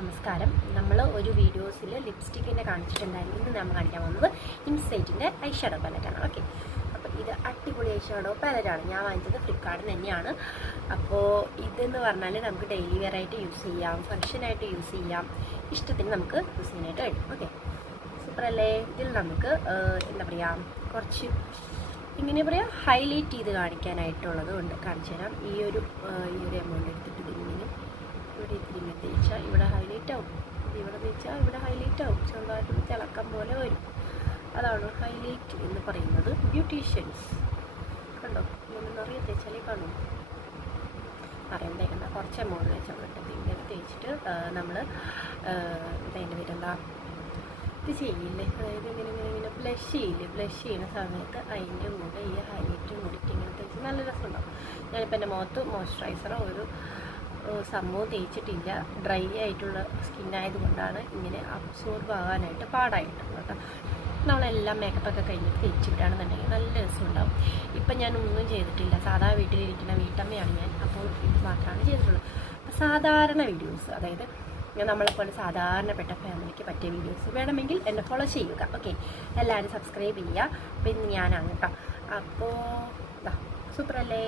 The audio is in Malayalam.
നമസ്കാരം. നമ്മൾ ഒരു വീഡിയോസിൽ ലിപ്സ്റ്റിക്കിൻ്റെ കാണിച്ചിട്ടുണ്ടായിരുന്നു. ഇന്ന് നമ്മൾ കാണിക്കാൻ പോകുന്നത് ഇൻസൈറ്റിൻ്റെ ഐ ഷാഡോ പാലറ്റാണ്. ഓക്കെ, അപ്പോൾ ഇത് അടിപൊളി ഐ ഷാഡോ പാലറ്റാണ്. ഞാൻ വാങ്ങിച്ചത് ഫ്ലിപ്കാർട്ടിൽ തന്നെയാണ്. അപ്പോൾ ഇതെന്ന് പറഞ്ഞാൽ നമുക്ക് ഡെയിലി വെയർ ആയിട്ട് യൂസ് ചെയ്യാം, ഫങ്ഷനായിട്ട് യൂസ് ചെയ്യാം, ഇഷ്ടത്തിന് നമുക്ക് യൂസ് ചെയ്യാനായിട്ട് കഴിയും. ഓക്കെ, സൂപ്പർ അല്ലേ? ഇതിൽ നമുക്ക് എന്താ പറയുക, കുറച്ച് ഇങ്ങനെ പറയാം ഹൈലൈറ്റ് ചെയ്ത് കാണിക്കാനായിട്ടുള്ളത് ഉണ്ട്. കാണിച്ചു തരാം. ഈ ഒരു എമൗണ്ട് എടുത്തിട്ട് ഇതിങ്ങനെ ഇവിടെ ഇതിങ്ങനെ തേച്ചാൽ ഇവിടെ ഹൈലൈറ്റ് ആവും, ഇവിടെ തേച്ചാൽ ഇവിടെ ഹൈലൈറ്റ് ആവും, ചെറുതായിട്ട് തിളക്കം പോലെ വരും. അതാണ് ഹൈലൈറ്റ് എന്ന് പറയുന്നത്. ബ്യൂട്ടീഷ്യൻസ് കണ്ടോ, ഇങ്ങനെ നിറയെ തേച്ചാലേ കാണും. അറിയാൻ തേക്കണ്ട, കുറച്ച് എമൗണ്ട് വെച്ചാൽ പറ്റും. ഇങ്ങനെ തേച്ചിട്ട് നമ്മൾ അതിൻ്റെ പേരെന്താ ഇത് ചെയ്യില്ലേ, അതായത് ഇങ്ങനെ ഇങ്ങനെ ഇങ്ങനെ ബ്ലഷ് ചെയ്യില്ലേ, ബ്ലഷ് ചെയ്യുന്ന സമയത്ത് അതിൻ്റെ കൂടെ ഈ ഹൈലൈറ്റും കൂടിയിട്ട് ഇങ്ങനെ തേച്ച് നല്ല രസമുണ്ടാവും. ഞാനിപ്പോൾ എൻ്റെ മുഖത്ത് മോയ്സ്ചറൈസറോ ഒരു സംഭവം തേച്ചിട്ടില്ല, ഡ്രൈ ആയിട്ടുള്ള സ്കിന്നായതുകൊണ്ടാണ് ഇങ്ങനെ അബ്സോർബ് ആകാനായിട്ട് പാടായിട്ടുള്ളത് കേട്ടോ. നമ്മളെല്ലാം മേക്കപ്പൊക്കെ കഴിഞ്ഞിട്ട് തേച്ചിട്ടാണെന്നുണ്ടെങ്കിൽ നല്ല രസമുണ്ടാവും. ഇപ്പം ഞാൻ ഒന്നും ചെയ്തിട്ടില്ല, സാധാ വീട്ടിലിരിക്കുന്ന വീട്ടമ്മയാണ് ഞാൻ. അപ്പോൾ ഇത് മാത്രമാണ് ചെയ്തിട്ടുള്ളത്. സാധാരണ വീഡിയോസ്, അതായത് നമ്മളെപ്പോലെ സാധാരണപ്പെട്ട ഫാമിലിക്ക് പറ്റിയ വീഡിയോസ് വേണമെങ്കിൽ എന്നെ ഫോളോ ചെയ്യുക. ഓക്കെ, എല്ലാവരും സബ്സ്ക്രൈബ് ചെയ്യുക. അപ്പം ഇന്ന് ഞാനാണ് കേട്ടോ. അപ്പോൾ സൂപ്പർ അല്ലേ?